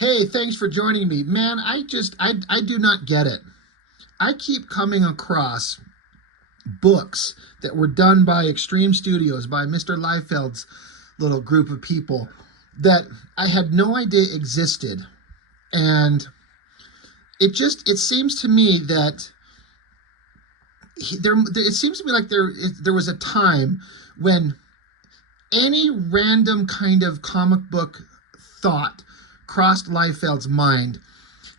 Hey, thanks for joining me. Man, I do not get it. I keep coming across books that were done by Extreme Studios, by Mr. Liefeld's little group of people that I had no idea existed. And it seems to me that it seems to me like there was a time when any random kind of comic book thought crossed Liefeld's mind.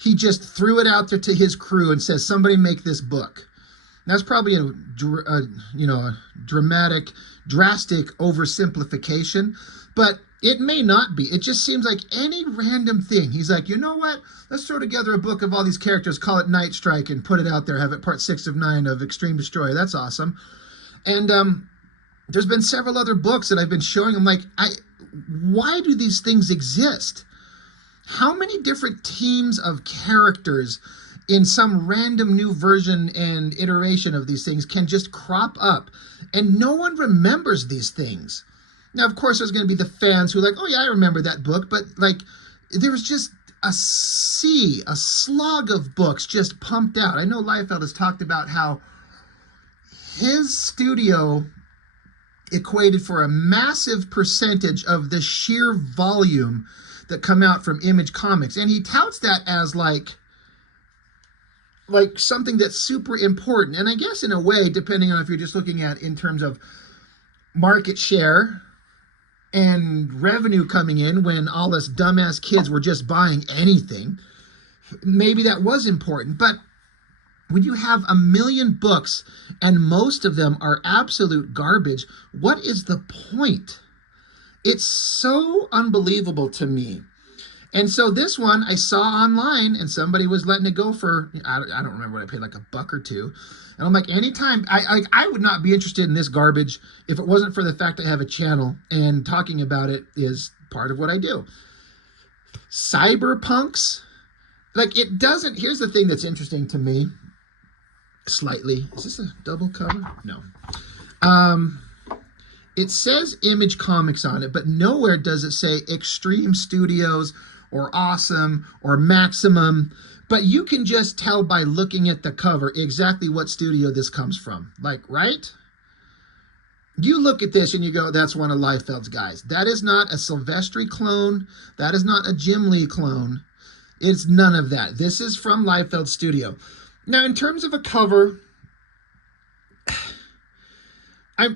He just threw it out there to his crew and says, somebody make this book. That's probably a dramatic, drastic oversimplification, but it may not be. It just seems like any random thing. He's like, you know what? Let's throw together a book of all these characters, call it Night Strike, and put it out there, have it part 6 of 9 of Extreme Destroyer. That's awesome. And there's been several other books that I've been showing him, like, why do these things exist? How many different teams of characters in some random new version and iteration of these things can just crop up, and no one remembers these things? Now, of course, there's going to be the fans who are like, oh yeah, I remember that book, but like, there was just a slog of books just pumped out. I know Liefeld has talked about how his studio equated for a massive percentage of the sheer volume that come out from Image Comics, and he touts that as like something that's super important. And I guess in a way, depending on if you're just looking at in terms of market share and revenue coming in when all us dumbass kids were just buying anything, maybe that was important. But when you have 1 million books and most of them are absolute garbage, what is the point? It's so unbelievable to me. And so this one I saw online, and somebody was letting it go for, I don't remember what I paid, like $1 or $2. And I'm like, anytime, I would not be interested in this garbage if it wasn't for the fact I have a channel, and talking about it is part of what I do. CYBERPUNX, like, it doesn't, here's the thing that's interesting to me, slightly. Is this a double cover? No. It says Image Comics on it, but nowhere does it say Extreme Studios or Awesome or Maximum. But you can just tell by looking at the cover exactly what studio this comes from. Like, right? You look at this and you go, that's one of Liefeld's guys. That is not a Silvestri clone. That is not a Jim Lee clone. It's none of that. This is from Liefeld's studio. Now, in terms of a cover, I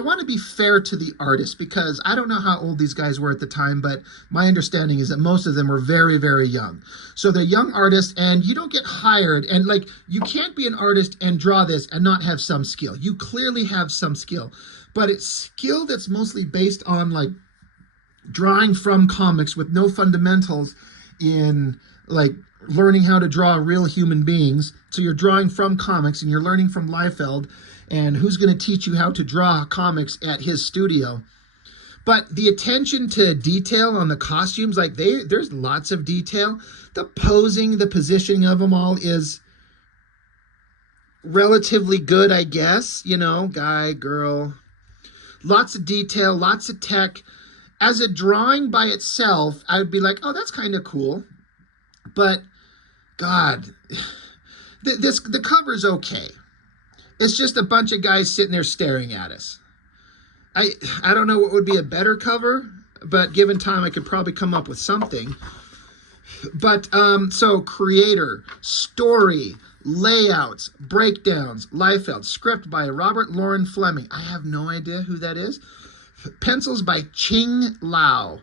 want to be fair to the artist, because I don't know how old these guys were at the time, but my understanding is that most of them were very, very young. So they're young artists, and you don't get hired, and like, you can't be an artist and draw this and not have some skill. You clearly have some skill, but it's skill that's mostly based on like drawing from comics with no fundamentals in like learning how to draw real human beings. So you're drawing from comics and you're learning from Liefeld, and who's going to teach you how to draw comics at his studio? But the attention to detail on the costumes, like there's lots of detail. The posing, the positioning of them all is relatively good, I guess. You know, guy, girl, lots of detail, lots of tech. As a drawing by itself, I would be like, oh, that's kind of cool. But God, the cover's okay. It's just a bunch of guys sitting there staring at us. I don't know what would be a better cover, but given time, I could probably come up with something. But so creator, story, layouts, breakdowns, Liefeld, script by Robert Loren Fleming. I have no idea who that is. Pencils by Ching Lau.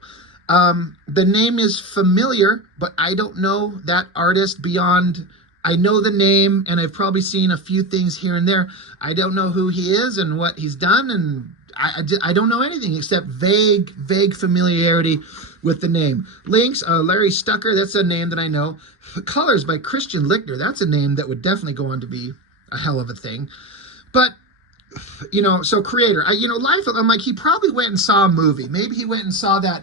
The name is familiar, but I don't know that artist beyond, I know the name, and I've probably seen a few things here and there. I don't know who he is and what he's done, and I don't know anything except vague familiarity with the name. Links, Larry Stucker, that's a name that I know. Colors by Christian Lichtner, that's a name that would definitely go on to be a hell of a thing. But, so creator, Liefeld, I'm like, he probably went and saw a movie. Maybe he went and saw that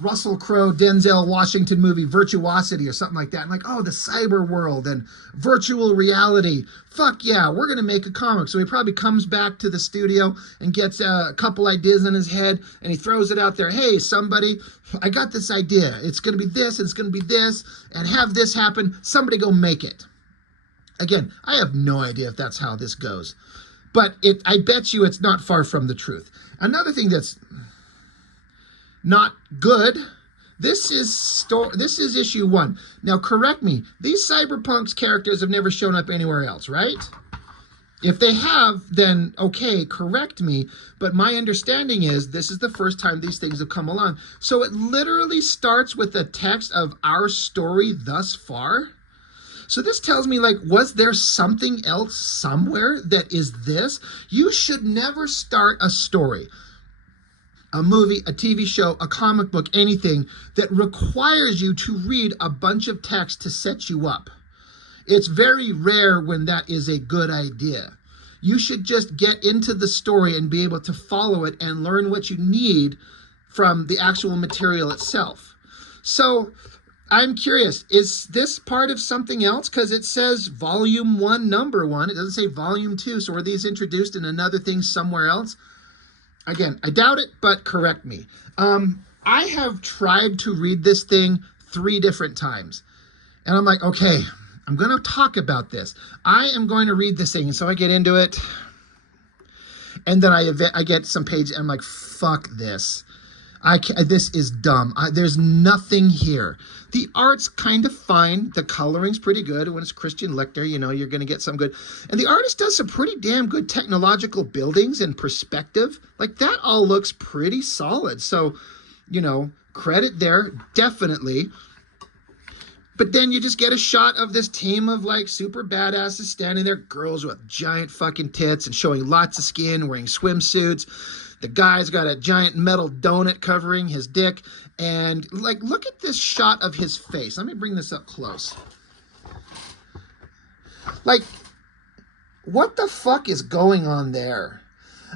Russell Crowe, Denzel Washington movie, Virtuosity or something like that. I'm like, oh, the cyber world and virtual reality. Fuck yeah, we're going to make a comic. So he probably comes back to the studio and gets a couple ideas in his head and he throws it out there. Hey, somebody, I got this idea. It's going to be this, and it's going to be this, and have this happen. Somebody go make it. Again, I have no idea if that's how this goes. But I bet you it's not far from the truth. Another thing that's not good. This is issue 1. Now, correct me. These CYBERPUNX characters have never shown up anywhere else, right? If they have, then okay, correct me. But my understanding is this is the first time these things have come along. So it literally starts with a text of our story thus far. So this tells me, like, was there something else somewhere that is this? You should never start a story, a movie, a TV show, a comic book, anything that requires you to read a bunch of text to set you up. It's very rare when that is a good idea. You should just get into the story and be able to follow it and learn what you need from the actual material itself. So I'm curious, is this part of something else? Because it says volume 1, number 1. It doesn't say volume 2. So are these introduced in another thing somewhere else? Again, I doubt it, but correct me. I have tried to read this thing 3 different times. And I'm like, okay, I'm going to talk about this. I am going to read this thing. And so I get into it. And then I get some page and I'm like, fuck this. This is dumb. There's nothing here. The art's kind of fine. The coloring's pretty good. When it's Christian Lecter, you know, you're going to get some good. And the artist does some pretty damn good technological buildings and perspective. Like, that all looks pretty solid. So, you know, credit there, definitely. But then you just get a shot of this team of, like, super badasses standing there, girls with giant fucking tits and showing lots of skin, wearing swimsuits. The guy's got a giant metal donut covering his dick. And, like, look at this shot of his face. Let me bring this up close. Like, what the fuck is going on there?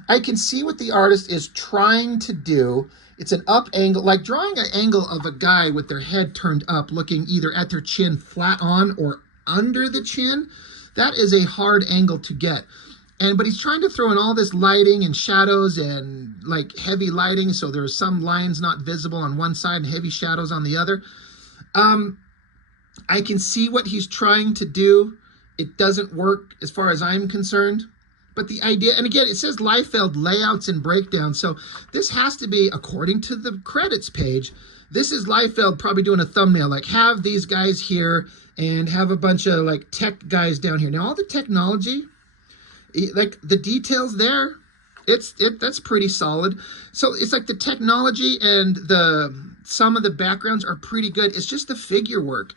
I can see what the artist is trying to do. It's an up angle, like drawing an angle of a guy with their head turned up, looking either at their chin flat on or under the chin. That is a hard angle to get. But he's trying to throw in all this lighting and shadows and like heavy lighting. So there's some lines not visible on one side and heavy shadows on the other. I can see what he's trying to do. It doesn't work as far as I'm concerned. But the idea, and again, it says Liefeld layouts and breakdowns. So this has to be, according to the credits page, this is Liefeld probably doing a thumbnail, like have these guys here and have a bunch of like tech guys down here. Now all the technology, like the details there, that's pretty solid. So it's like the technology and some of the backgrounds are pretty good. It's just the figure work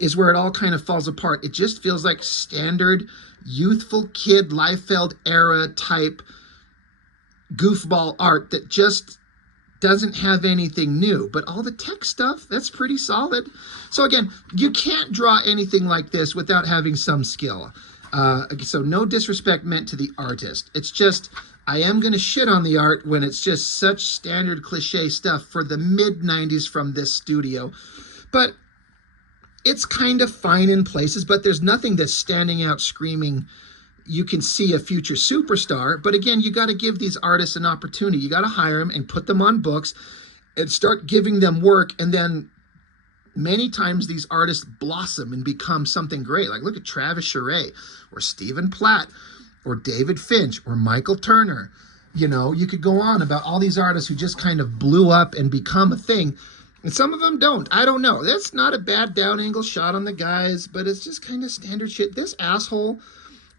is where it all kind of falls apart. It just feels like standard youthful kid Liefeld era type goofball art that just doesn't have anything new. But all the tech stuff, that's pretty solid. So again, you can't draw anything like this without having some skill. So no disrespect meant to the artist. It's just, I am going to shit on the art when it's just such standard cliche stuff for the mid-90s from this studio. But it's kind of fine in places, but there's nothing that's standing out screaming, you can see a future superstar. But again, you got to give these artists an opportunity. You got to hire them and put them on books and start giving them work. And then many times these artists blossom and become something great. Like look at Travis Charest or Stephen Platt or David Finch or Michael Turner. You know, you could go on about all these artists who just kind of blew up and become a thing. And some of them don't. I don't know. That's not a bad down angle shot on the guys, but it's just kind of standard shit. This asshole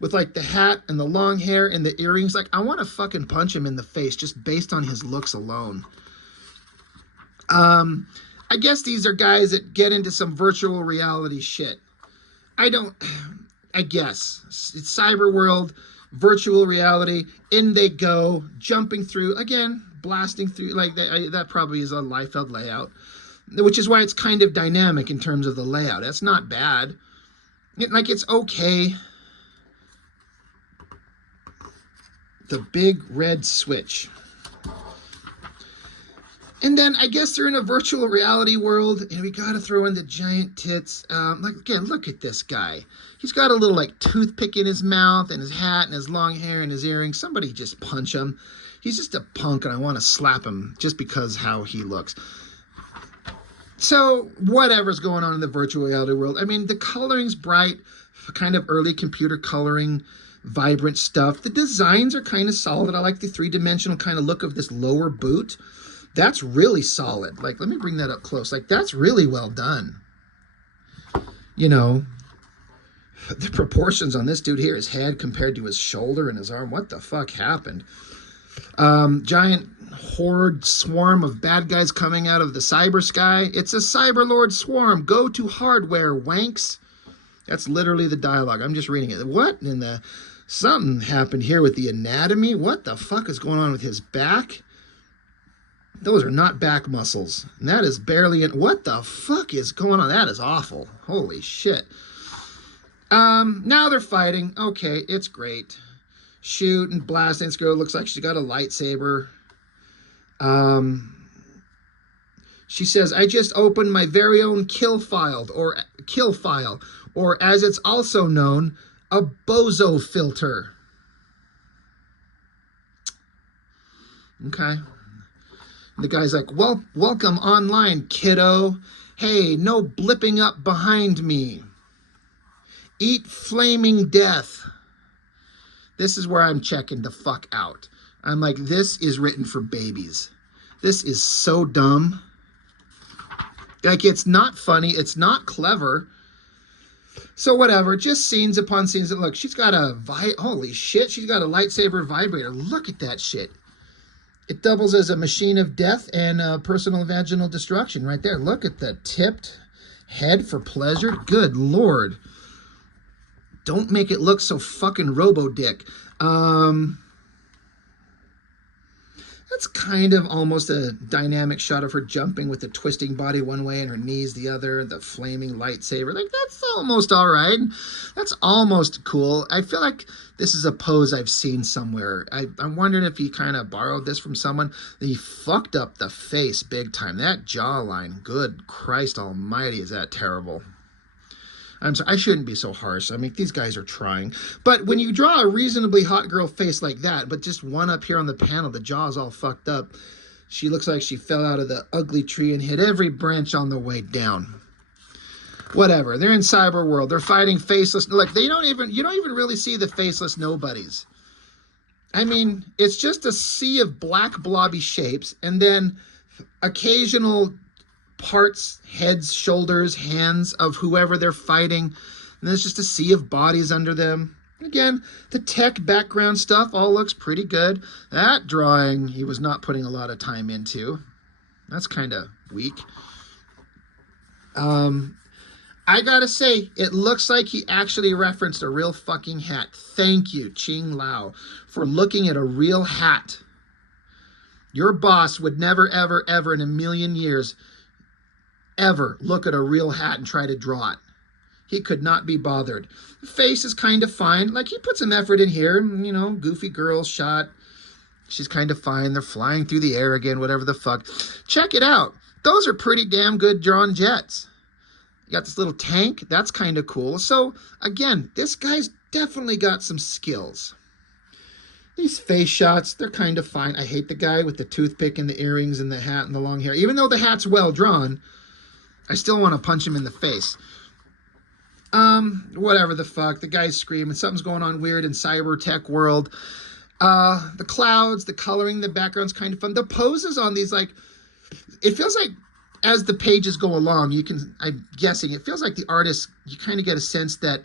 with like the hat and the long hair and the earrings, like I want to fucking punch him in the face just based on his looks alone. I guess these are guys that get into some virtual reality shit. I guess. It's cyber world, virtual reality, in they go, jumping through, again, blasting through, like that probably is a Liefeld layout, which is why it's kind of dynamic in terms of the layout. That's not bad. It's okay. The big red switch. And then I guess they're in a virtual reality world, and we got to throw in the giant tits. Like, again, look at this guy. He's got a little like toothpick in his mouth and his hat and his long hair and his earrings. Somebody just punch him. He's just a punk, and I want to slap him just because how he looks. So whatever's going on in the virtual reality world, I mean, the coloring's bright, kind of early computer coloring, vibrant stuff. The designs are kind of solid. I like the three-dimensional kind of look of this lower boot. That's really solid. Like, let me bring that up close. Like, that's really well done. You know, the proportions on this dude here, his head compared to his shoulder and his arm. What the fuck happened? Giant horde swarm of bad guys coming out of the cyber sky. It's a cyberlord swarm. Go to hardware, wanks. That's literally the dialogue. I'm just reading it. What in the... Something happened here with the anatomy. What the fuck is going on with his back? Those are not back muscles. And that is barely... What the fuck is going on? That is awful. Holy shit. Now they're fighting. Okay, it's great. Shoot and blast. This girl looks like she's got a lightsaber. She says, I just opened my very own kill file, or as it's also known, a bozo filter. Okay. And the guy's like, well, welcome online, kiddo. Hey, no blipping up behind me. Eat flaming death. This is where I'm checking the fuck out. I'm like, this is written for babies. This is so dumb. Like, it's not funny. It's not clever. So whatever, just scenes upon scenes. Look, she's got a, holy shit, she's got a lightsaber vibrator. Look at that shit. It doubles as a machine of death and personal vaginal destruction right there. Look at the tipped head for pleasure. Good Lord. Don't make it look so fucking robo-dick. That's kind of almost a dynamic shot of her jumping with the twisting body one way and her knees the other, the flaming lightsaber. Like, that's almost all right. That's almost cool. I feel like this is a pose I've seen somewhere. I'm wondering if he kind of borrowed this from someone. He fucked up the face big time. That jawline, good Christ almighty, is that terrible. I'm sorry, I shouldn't be so harsh. I mean, these guys are trying. But when you draw a reasonably hot girl face like that, but just one up here on the panel, the jaw's all fucked up. She looks like she fell out of the ugly tree and hit every branch on the way down. Whatever. They're in cyber world. They're fighting faceless. Like, you don't even really see the faceless nobodies. I mean, it's just a sea of black blobby shapes and then occasional parts, heads, shoulders, hands of whoever they're fighting. And there's just a sea of bodies under them. Again, the tech background stuff all looks pretty good. That drawing he was not putting a lot of time into. That's kind of weak. I gotta say, it looks like he actually referenced a real fucking hat. Thank you, Ching Lao, for looking at a real hat. Your boss would never, ever, ever in a million years ever look at a real hat and try to draw it. He could not be bothered. The face is kind of fine. Like, he put some effort in here. You know, goofy girl shot. She's kind of fine. They're flying through the air again, whatever the fuck. Check it out. Those are pretty damn good drawn jets. You got this little tank. That's kind of cool. So, again, this guy's definitely got some skills. These face shots, they're kind of fine. I hate the guy with the toothpick and the earrings and the hat and the long hair. Even though the hat's well drawn, I still want to punch him in the face. Whatever the fuck. The guy's screaming. Something's going on weird in cyber tech world. The clouds, the coloring, the background's kind of fun. The poses on these, like, it feels like as the pages go along, I'm guessing, it feels like the artist, you kind of get a sense that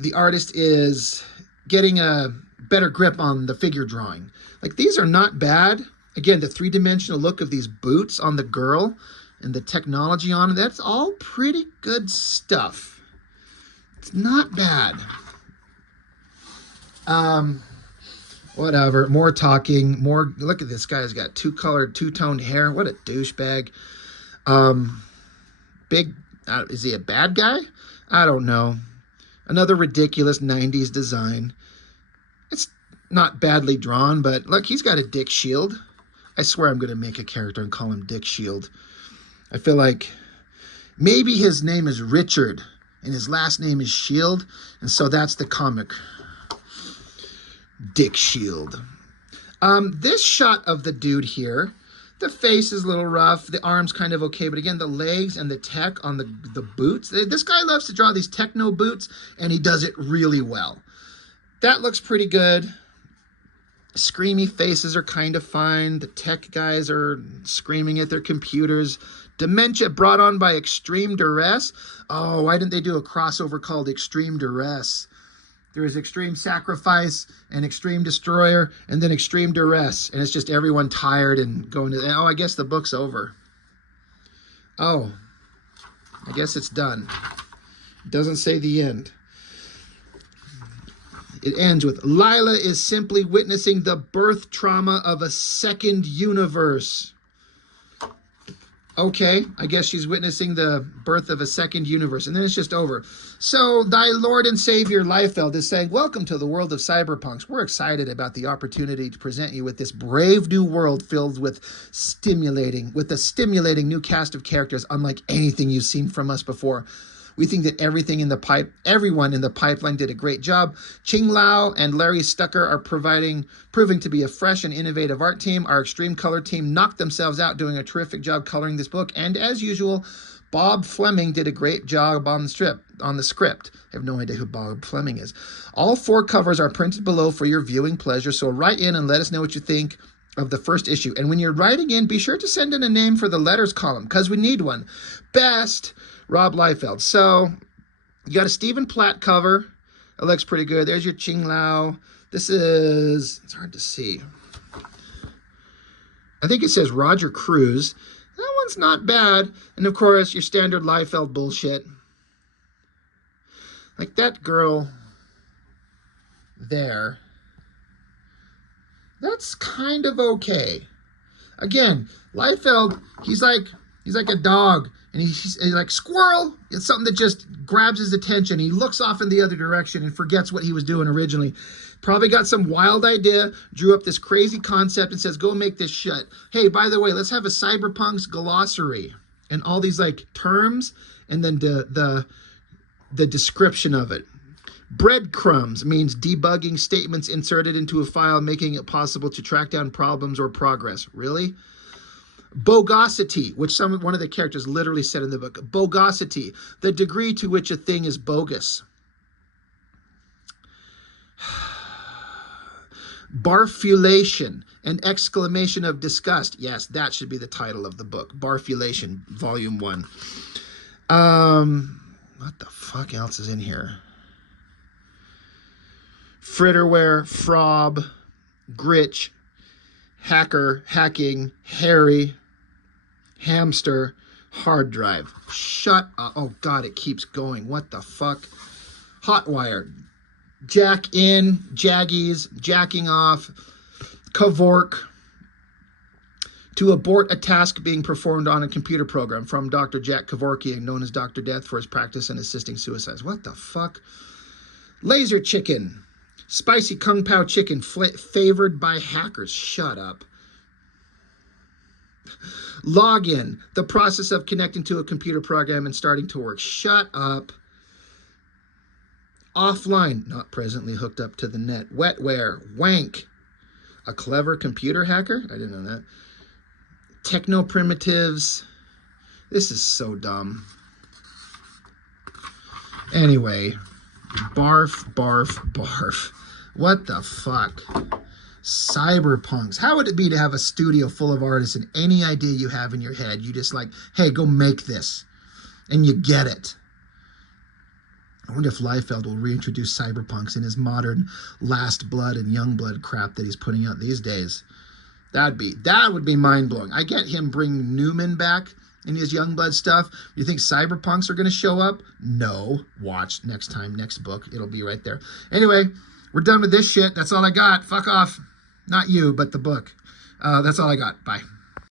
the artist is getting a better grip on the figure drawing. Like, these are not bad. Again, the three-dimensional look of these boots on the girl and the technology on it, that's all pretty good stuff. It's not bad. Whatever. More talking. More. Look at this guy. He's got two-toned hair. What a douchebag. Big. Is he a bad guy? I don't know. Another ridiculous 90s design. It's not badly drawn, but look, he's got a dick shield. I swear I'm going to make a character and call him Dick Shield. I feel like maybe his name is Richard and his last name is Shield, and so that's the comic. Dick Shield. This shot of the dude here, the face is a little rough, the arm's kind of okay, but again, the legs and the tech on the boots. This guy loves to draw these techno boots, and he does it really well. That looks pretty good. Screamy faces are kind of fine. The tech guys are screaming at their computers. Dementia brought on by extreme duress. Oh, why didn't they do a crossover called Extreme Duress? There is Extreme Sacrifice and Extreme Destroyer and then Extreme Duress. And it's just everyone tired and going to, oh, I guess the book's over. Oh, I guess it's done. It doesn't say the end. It ends with, Lila is simply witnessing the birth trauma of a second universe. Okay, I guess she's witnessing the birth of a second universe, and then it's just over. So, thy Lord and Savior Liefeld is saying, welcome to the world of cyberpunks. We're excited about the opportunity to present you with this brave new world filled with a stimulating new cast of characters unlike anything you've seen from us before. We think that everyone in the pipeline did a great job. Ching Lao and Larry Stucker are proving to be a fresh and innovative art team. Our extreme color team knocked themselves out doing a terrific job coloring this book. And as usual, Bob Fleming did a great job on the script. I have no idea who Bob Fleming is. All 4 covers are printed below for your viewing pleasure. So write in and let us know what you think of the first issue. And when you're writing in, be sure to send in a name for the letters column, because we need one. Best, Rob Liefeld. So you got a Stephen Platt cover. It looks pretty good. There's your Ching Lao. This is, it's hard to see. I think it says Roger Cruz. That one's not bad. And of course, your standard Liefeld bullshit. Like that girl there. That's kind of okay. Again, Liefeld, he's like a dog, and he's like, squirrel. It's something that just grabs his attention. He looks off in the other direction and forgets what he was doing originally. Probably got some wild idea, drew up this crazy concept and says, go make this shit. Hey, by the way, let's have a cyberpunks glossary and all these like terms and then the description of it. Breadcrumbs means debugging statements inserted into a file, making it possible to track down problems or progress. Really? Bogosity, which one of the characters literally said in the book. Bogosity, the degree to which a thing is bogus. Barfulation, an exclamation of disgust. Yes, that should be the title of the book. Barfulation, Volume 1. What the fuck else is in here? Fritterware, Frob, Gritch, Hacker, Hacking, Harry, Hamster, Hard Drive. Shut up. Oh, God, it keeps going. What the fuck? Hotwire. Jack in, Jaggies, Jacking off, Kavork. To abort a task being performed on a computer program from Dr. Jack Kevorkian, known as Dr. Death, for his practice in assisting suicides. What the fuck? Laser Chicken. Spicy Kung Pao Chicken, favored by hackers. Shut up. Login, the process of connecting to a computer program and starting to work. Shut up. Offline, not presently hooked up to the net. Wetware, wank. A clever computer hacker? I didn't know that. Techno primitives. This is so dumb. Anyway, barf, barf, barf. What the fuck? Cyberpunks. How would it be to have a studio full of artists and any idea you have in your head, you just like, hey, go make this. And you get it. I wonder if Liefeld will reintroduce cyberpunks in his modern Last Blood and Young Blood crap that he's putting out these days. That would be mind-blowing. I get him bringing Newman back in his Youngblood stuff. You think cyberpunks are going to show up? No. Watch next time, next book. It'll be right there. Anyway, we're done with this shit. That's all I got. Fuck off. Not you, but the book. That's all I got. Bye.